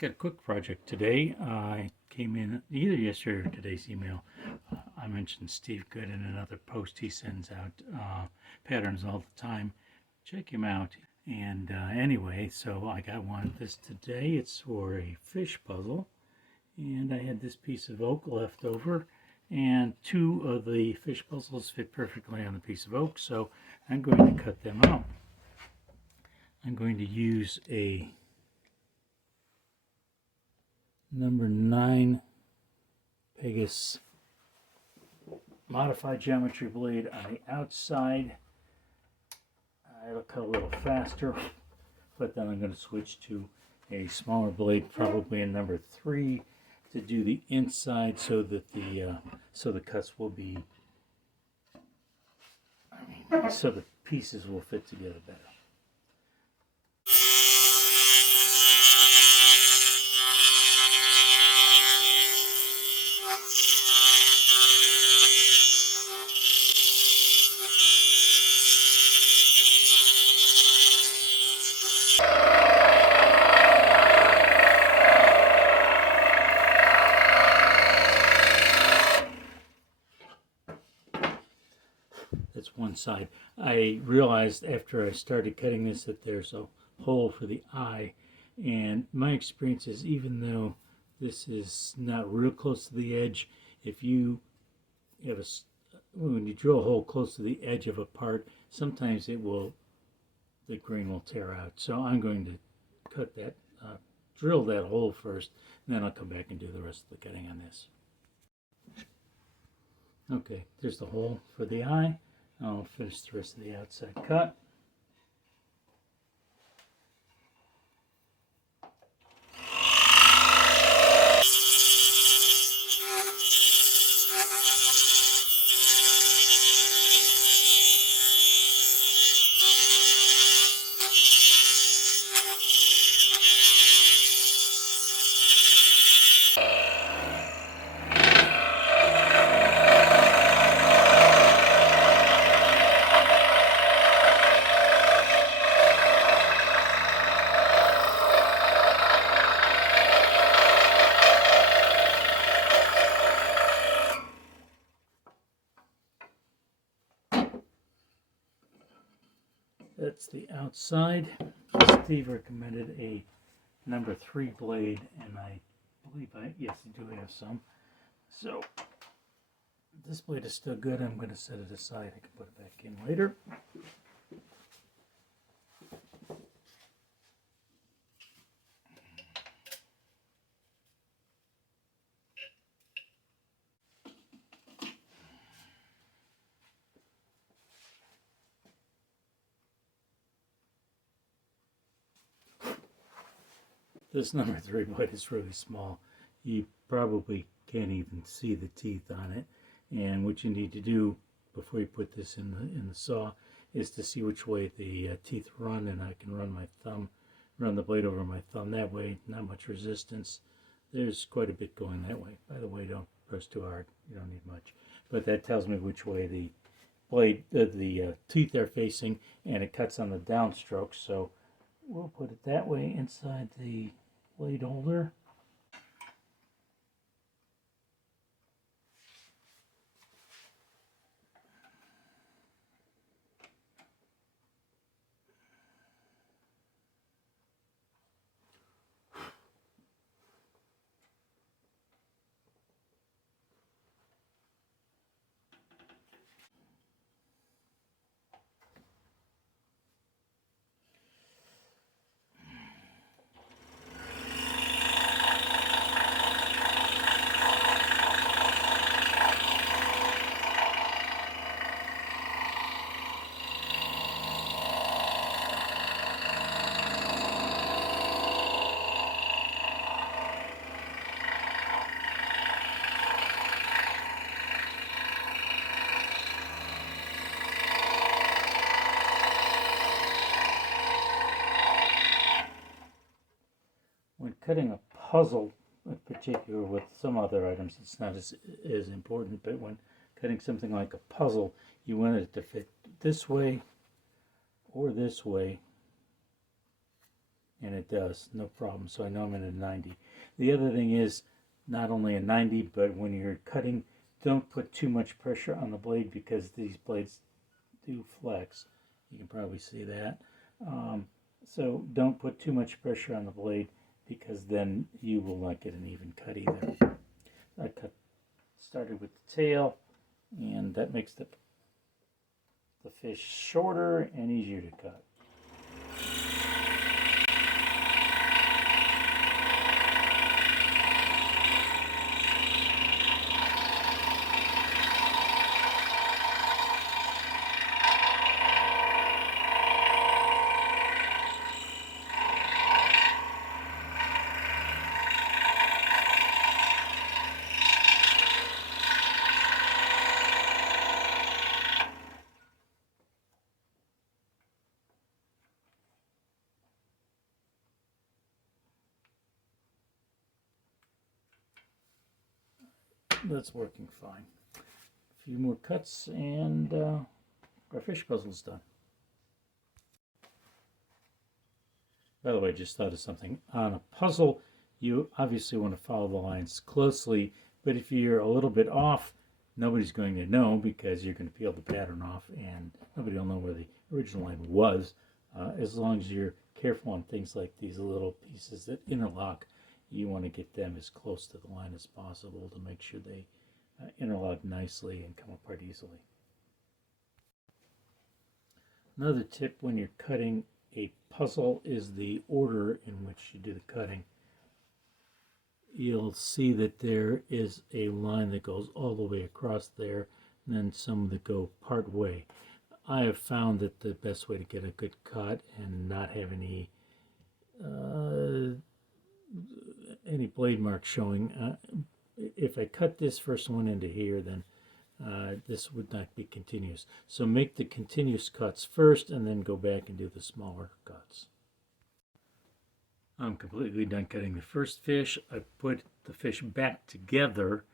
Got a quick project today. I came in either yesterday or today's email. I mentioned Steve Good in another post. He sends out patterns all the time. Check him out. And anyway, so I got one of this today. It's for a fish puzzle. And I had this piece of oak left over. And two of the fish puzzles fit perfectly on the piece of oak. So I'm going to cut them out. I'm going to use a number 9 Pegasus modified geometry blade on the outside. It'll cut a little faster, but then I'm going to switch to a smaller blade, probably a number 3, to do the inside, so that the cuts will be, so the pieces will fit together better. That's one side. I realized after I started cutting this that there's a hole for the eye, and my experience is, even though this is not real close to the edge, if you have when you drill a hole close to the edge of a part, sometimes the grain will tear out. So I'm going to cut that, drill that hole first, and then I'll come back and do the rest of the cutting on this. Okay, there's the hole for the eye. I'll finish the rest of the outside cut. That's the outside. Steve recommended a number 3 blade, and I believe yes, I do have some. So this blade is still good. I'm going to set it aside. I can put it back in later. This number 3 blade is really small. You probably can't even see the teeth on it. And what you need to do before you put this in the saw is to see which way the teeth run, and I can run the blade over my thumb. That way, not much resistance. There's quite a bit going that way. By the way, don't press too hard. You don't need much. But that tells me which way the blade, the teeth are facing, and it cuts on the downstroke. So we'll put it that way inside the blade holder. When cutting a puzzle, in particular with some other items, it's not as important, but when cutting something like a puzzle, you want it to fit this way or this way, and it does, no problem. So I know I'm in a 90. The other thing is not only a 90, but when you're cutting, don't put too much pressure on the blade because these blades do flex. You can probably see that. So don't put too much pressure on the blade because then you will not get an even cut either. I started with the tail, and that makes the fish shorter and easier to cut. That's working fine. A few more cuts and our fish puzzle's done. By the way, I just thought of something. On a puzzle, you obviously want to follow the lines closely, but if you're a little bit off, nobody's going to know because you're going to peel the pattern off and nobody will know where the original line was. As long as you're careful on things like these little pieces that interlock, you want to get them as close to the line as possible to make sure they interlock nicely and come apart easily. Another tip when you're cutting a puzzle is the order in which you do the cutting. You'll see that there is a line that goes all the way across there, and then some that go part way. I have found that the best way to get a good cut and not have any blade marks showing, if I cut this first one into here, then this would not be continuous. So make the continuous cuts first and then go back and do the smaller cuts. I'm completely done cutting the first fish. I put the fish back together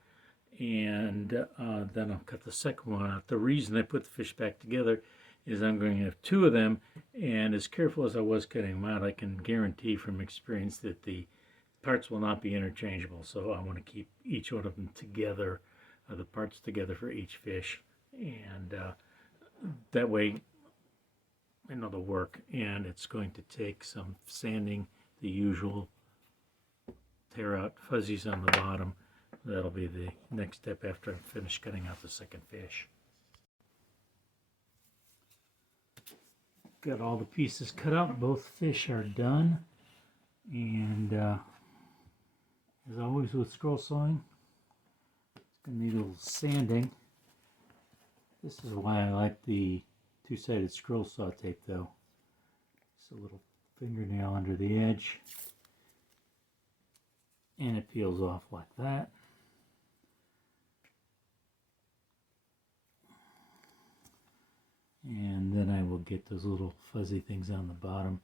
and then I'll cut the second one out. The reason I put the fish back together is I'm going to have two of them, and as careful as I was cutting them out, I can guarantee from experience that the parts will not be interchangeable. So I want to keep each one of them together, the parts together for each fish, and that way I know they'll work. And it's going to take some sanding, the usual, tear out fuzzies on the bottom. That'll be the next step after I'm finished cutting out the second fish. Got all the pieces cut out. Both fish are done. And as always with scroll sawing, it's going to need a little sanding. This is why I like the two-sided scroll saw tape though. Just a little fingernail under the edge. And it peels off like that. And then I will get those little fuzzy things on the bottom.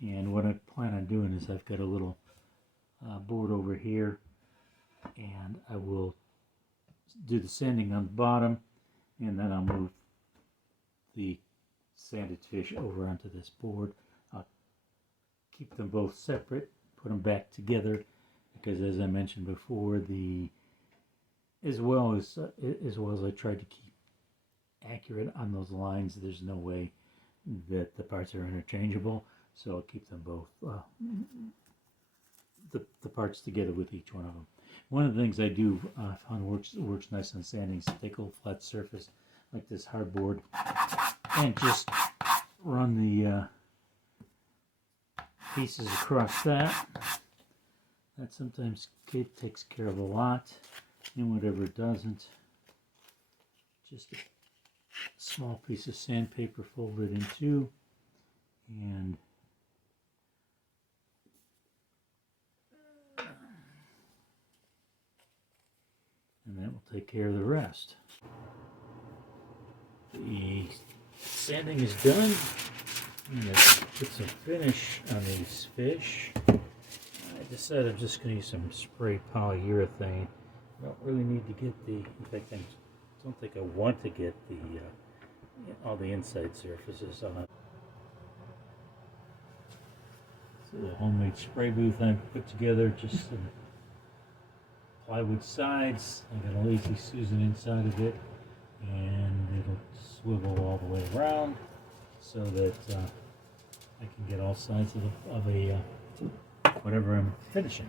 And what I plan on doing is I've got a little board over here, and I will do the sanding on the bottom, and then I'll move the sanded fish over onto this board. I'll keep them both separate, put them back together, because as I mentioned before, as well as I tried to keep accurate on those lines, there's no way that the parts are interchangeable, so I'll keep them both the parts together with each one of them. One of the things I do find works nice on sanding is to take a little flat surface like this hardboard and just run the pieces across that. That sometimes takes care of a lot, and whatever it doesn't, just a small piece of sandpaper folded in two, and that will take care of the rest. The sanding is done. I'm going to put some finish on these fish. I decided I'm just going to use some spray polyurethane. I don't really need to get in fact, I don't think I want to get all the inside surfaces on it. a homemade spray booth I put together, just some plywood sides. I got a Lazy Susan inside of it, and it'll swivel all the way around so that I can get all sides of a whatever I'm finishing.